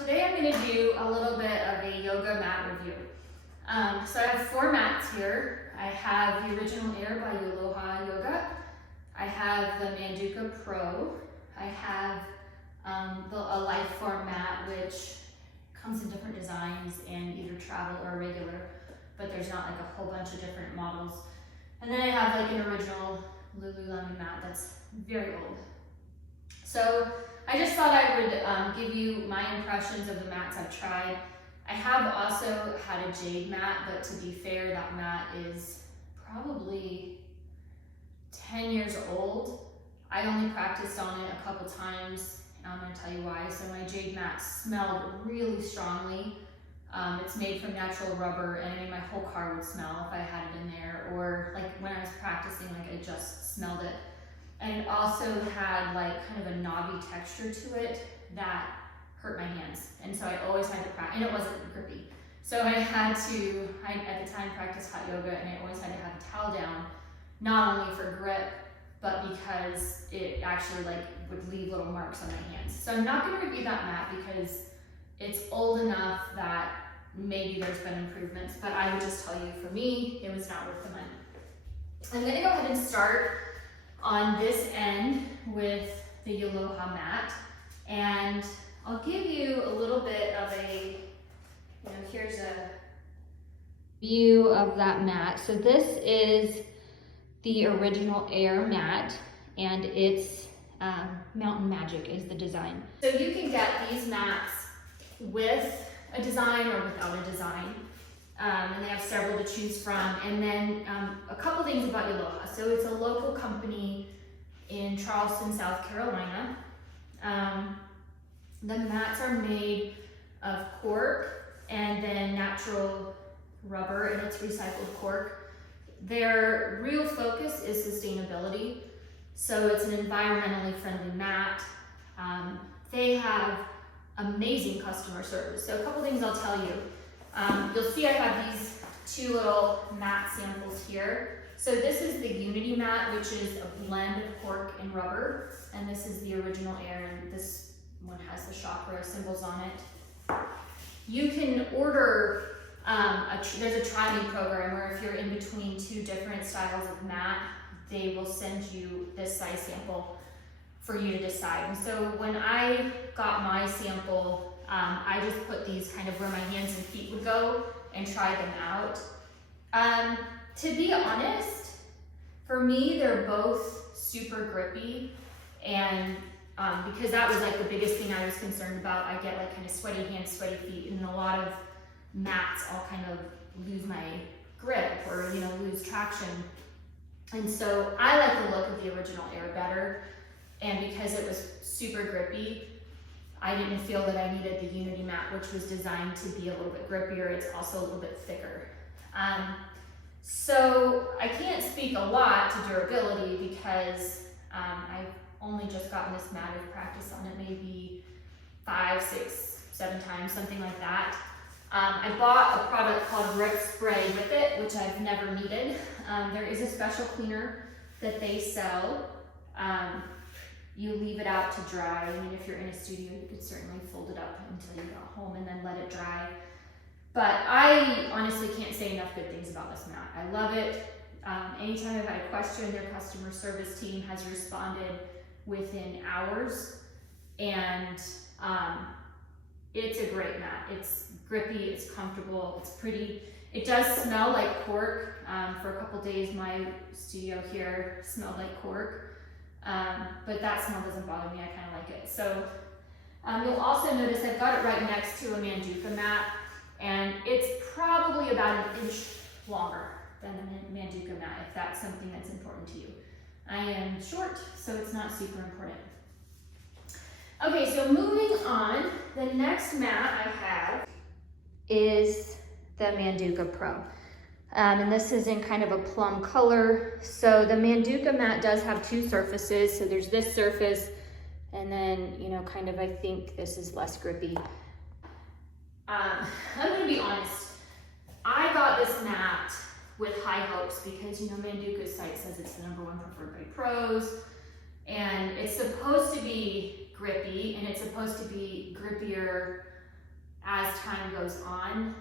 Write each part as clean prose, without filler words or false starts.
today I'm going to do a little bit of a yoga mat review. So I have 4 mats here. I have the Original Air by Yoloha Yoga. I have the Manduka Pro. I have a Lifeform mat, which comes in different designs and either travel or regular, but there's not like a whole bunch of different models. And then I have like an original Lululemon mat that's very old. So I just thought I would give you my impressions of the mats I've tried. I have also had a jade mat, but to be fair, that mat is probably 10 years old. I only practiced on it a couple times, and I'm going to tell you why. So my jade mat smelled really strongly. It's made from natural rubber, and I mean, my whole car would smell if I had it in there, or like when I was practicing, like I just smelled it. And it also had like kind of a knobby texture to it that hurt my hands. And so I always had to practice, and it wasn't grippy. So I had to, at the time, practice hot yoga, and I always had to have a towel down, not only for grip, but because it actually like would leave little marks on my hands. So I'm not gonna review that mat because it's old enough that maybe there's been improvements, but I would just tell you, for me, it was not worth the money. I'm gonna go ahead and start on this end with the Yoloha mat, and I'll give you a little bit of a, here's a view of that mat. So this is the Original Air mat, and it's Mountain Magic is the design. So you can get these mats with a design or without a design. And they have several to choose from. And then a couple things about Yoloha. So it's a local company in Charleston, South Carolina. The mats are made of cork and then natural rubber, and it's recycled cork. Their real focus is sustainability. So it's an environmentally friendly mat. They have amazing customer service. So a couple things I'll tell you. You'll see I have these 2 little mat samples here. So this is the Unity mat, which is a blend of cork and rubber. And this is the Original Air, and this one has the chakra symbols on it. You can order, there's a try me program where if you're in between 2 different styles of mat, they will send you this size sample for you to decide. And so when I got my sample, I just put these kind of where my hands and feet would go and tried them out. To be honest, for me, they're both super grippy, and because that was like the biggest thing I was concerned about. I get like kind of sweaty hands, sweaty feet, and a lot of mats I'll kind of lose my grip or lose traction. And so I like the look of the Original Air better, and because it was super grippy, I didn't feel that I needed the Unity mat, which was designed to be a little bit grippier. It's also a little bit thicker. So I can't speak a lot to durability because I've only just gotten this mat. I've practiced on it maybe 5, 6, 7 times, something like that. I bought a product called Grip Spray with it, which I've never needed. There is a special cleaner that they sell. You leave it out to dry. I mean, if you're in a studio, you could certainly fold it up until you got home and then let it dry. But I honestly can't say enough good things about this mat. I love it. Anytime I've had a question, their customer service team has responded within hours. And it's a great mat. It's grippy, it's comfortable, it's pretty. It does smell like cork. For a couple days, my studio here smelled like cork. But that smell doesn't bother me. I kind of like it. So you'll also notice I've got it right next to a Manduka mat, and it's probably about 1 inch longer than the Manduka mat, if that's something that's important to you. I am short, so it's not super important. Okay, so moving on, the next mat I have is the Manduka Pro. And this is in kind of a plum color. So the Manduka mat does have 2 surfaces. So there's this surface, and then, kind of, I think this is less grippy. I'm gonna be honest. I got this mat with high hopes because, Manduka's site says it's the #1 preferred by pros. And it's supposed to be grippy, and it's supposed to be grippier as time goes on.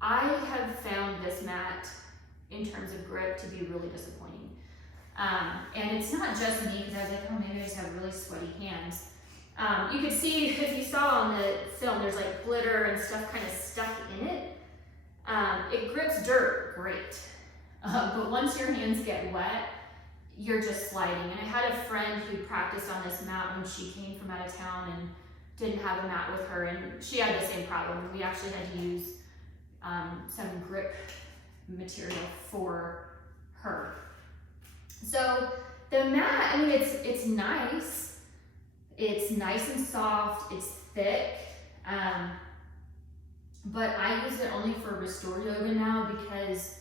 I have found this mat in terms of grip to be really disappointing. And it's not just me, because I was like, oh, maybe I just have really sweaty hands. You could see, if you saw on the film, there's like glitter and stuff kind of stuck in it. It grips dirt great, but once your hands get wet, you're just sliding. And I had a friend who practiced on this mat when she came from out of town and didn't have a mat with her, and she had the same problem. We actually had to use some grip material for her. So the mat, I mean, it's nice. It's nice and soft, it's thick. But I use it only for restore yoga now, because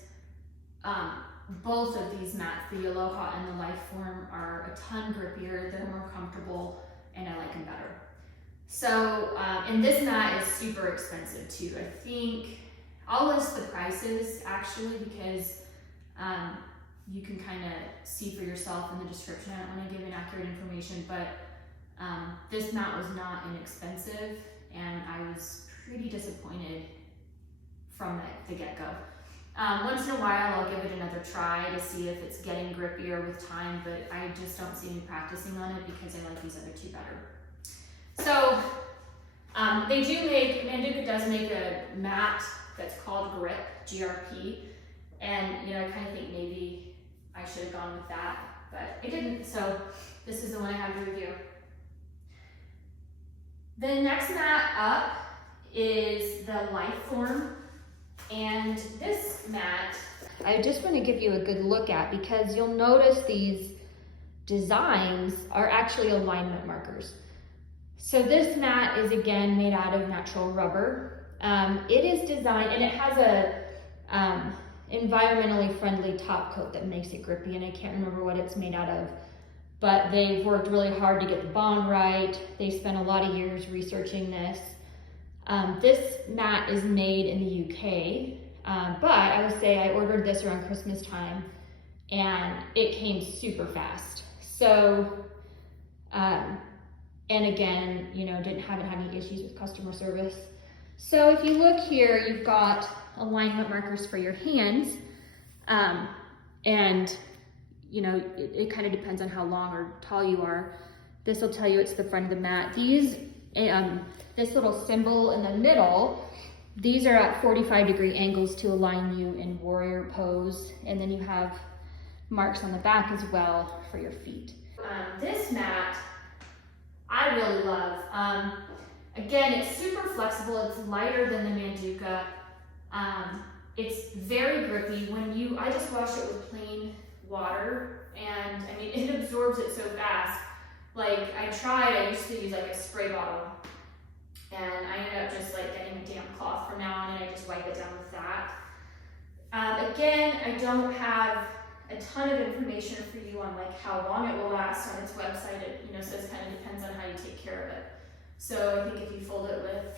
both of these mats, the Yoloha and the Lifeform, are a ton grippier, they're more comfortable, and I like them better. So, and this mat is super expensive too. I think I'll list the prices actually, because you can kind of see for yourself in the description. I don't want to give inaccurate information, but this mat was not inexpensive, and I was pretty disappointed from the get-go. Once in a while, I'll give it another try to see if it's getting grippier with time, but I just don't see me practicing on it because I like these other two better. So they do make, Manduka does make a mat that's called Grip, GRP, and you know, I kind of think maybe I should have gone with that, but I didn't, so this is the one I have to review. The next mat up is the Lifeform, and this mat I just want to give you a good look at, because you'll notice these designs are actually alignment markers. So this mat is again made out of natural rubber. It is designed, and it has a environmentally friendly top coat that makes it grippy, and I can't remember what it's made out of, but they've worked really hard to get the bond right. They spent a lot of years researching this. This mat is made in the UK, but I would say I ordered this around Christmas time, and it came super fast. So, and again, you know, haven't had any issues with customer service. So if you look here, you've got alignment markers for your hands, and you know, it kind of depends on how long or tall you are. This will tell you it's the front of the mat. These, this little symbol in the middle, these are at 45-degree angles to align you in warrior pose, and then you have marks on the back as well for your feet. This mat I really love. Again, it's super flexible. It's lighter than the Manduka. It's very grippy. I just wash it with plain water, and I mean, it absorbs it so fast. Like I used to use like a spray bottle, and I ended up just like getting a damp cloth from now on, and I just wipe it down with that. Again, I don't have a ton of information for you on like how long it will last on its website. It, you know, says kind of depends on how you take care of it. So I think if you fold it with,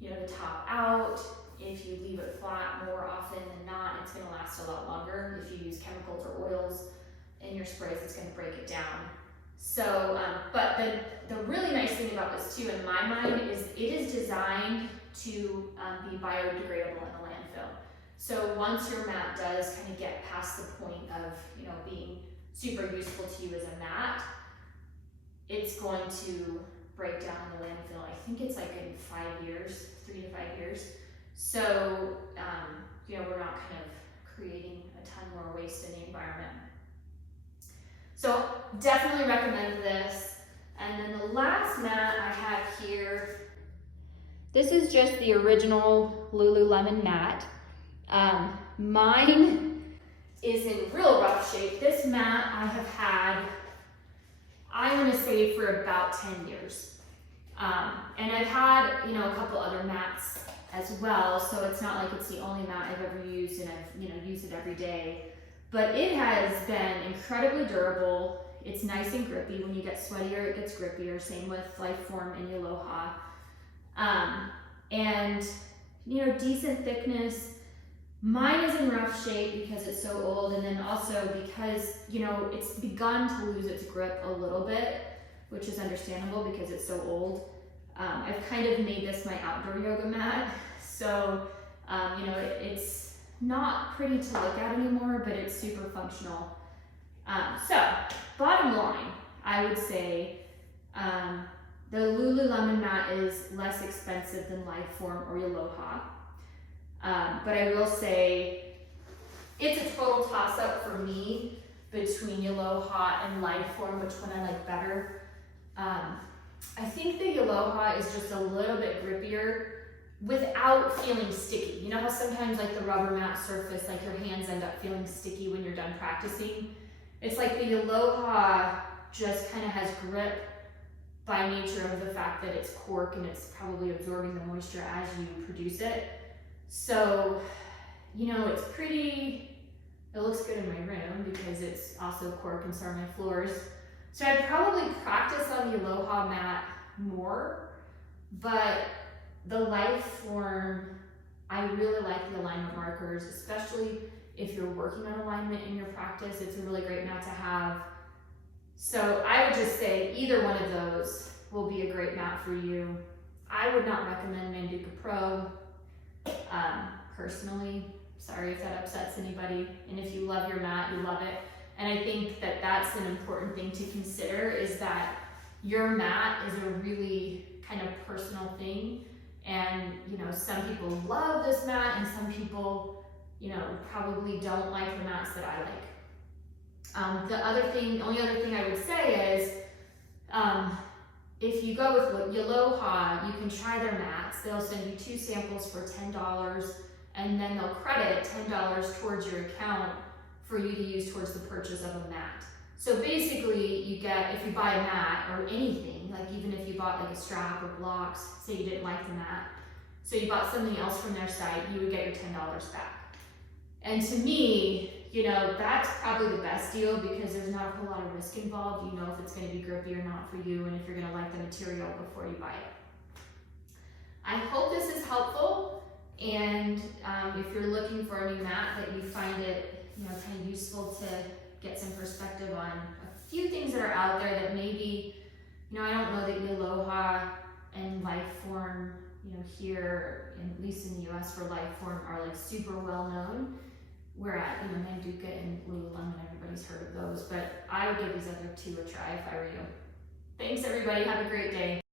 you know, the top out, if you leave it flat more often than not, it's going to last a lot longer. If you use chemicals or oils in your sprays, it's going to break it down. So, but the really nice thing about this too, in my mind, is it is designed to be biodegradable in the landfill. So once your mat does kind of get past the point of, you know, being super useful to you as a mat, it's going to break down in the landfill. I think it's like in 5 years, 3 to 5 years. So, you know, we're not kind of creating a ton more waste in the environment. So definitely recommend this. And then the last mat I have here, this is just the original Lululemon mat. Mine is in real rough shape. This mat I have had, I want to say, for about 10 years. And I've had, you know, a couple other mats as well, so it's not like it's the only mat I've ever used and I've, you know, used it every day. But it has been incredibly durable. It's nice and grippy. When you get sweatier, it gets grippier. Same with Lifeform and Yoloha. And, you know, decent thickness. Mine is in rough shape because it's so old, and then also because, you know, it's begun to lose its grip a little bit, which is understandable because it's so old. I've kind of made this my outdoor yoga mat, so it's not pretty to look at anymore, but it's super functional. So bottom line, I would say the Lululemon mat is less expensive than Lifeform or Yoloha, but I will say it's a total toss-up for me between Yoloha and Lifeform, which one I like better. I think the Yoloha is just a little bit grippier without feeling sticky. You know how sometimes like the rubber mat surface, like your hands end up feeling sticky when you're done practicing? It's like the Yoloha just kind of has grip by nature of the fact that it's cork and it's probably absorbing the moisture as you produce it. So, it's pretty, it looks good in my room because it's also cork and so are my floors. So I'd probably practice on the Aloha mat more, but the Lifeform, I really like the alignment markers, especially if you're working on alignment in your practice. It's a really great mat to have. So I would just say either one of those will be a great mat for you. I would not recommend Manduka Pro, personally. Sorry if that upsets anybody. And if you love your mat, you love it. And I think that that's an important thing to consider, is that your mat is a really kind of personal thing. And, some people love this mat and some people, probably don't like the mats that I like. The only other thing I would say is, if you go with Yoloha, you can try their mats. They'll send you 2 samples for $10, and then they'll credit $10 towards your account for you to use towards the purchase of a mat. So basically, you get, if you buy a mat or anything, like even if you bought like a strap or blocks, say you didn't like the mat, so you bought something else from their site, you would get your $10 back. And to me, that's probably the best deal because there's not a whole lot of risk involved. You know if it's going to be grippy or not for you, and if you're going to like the material before you buy it. I hope this is helpful, and if you're looking for a new mat, that you find it kind of useful to get some perspective on a few things that are out there that maybe, I don't know that Yoloha and Lifeform, here, at least in the US for Lifeform, are like super well known. Whereas, Manduka and Lululemon, everybody's heard of those, but I would give these other 2 a try if I were you. Thanks everybody, have a great day.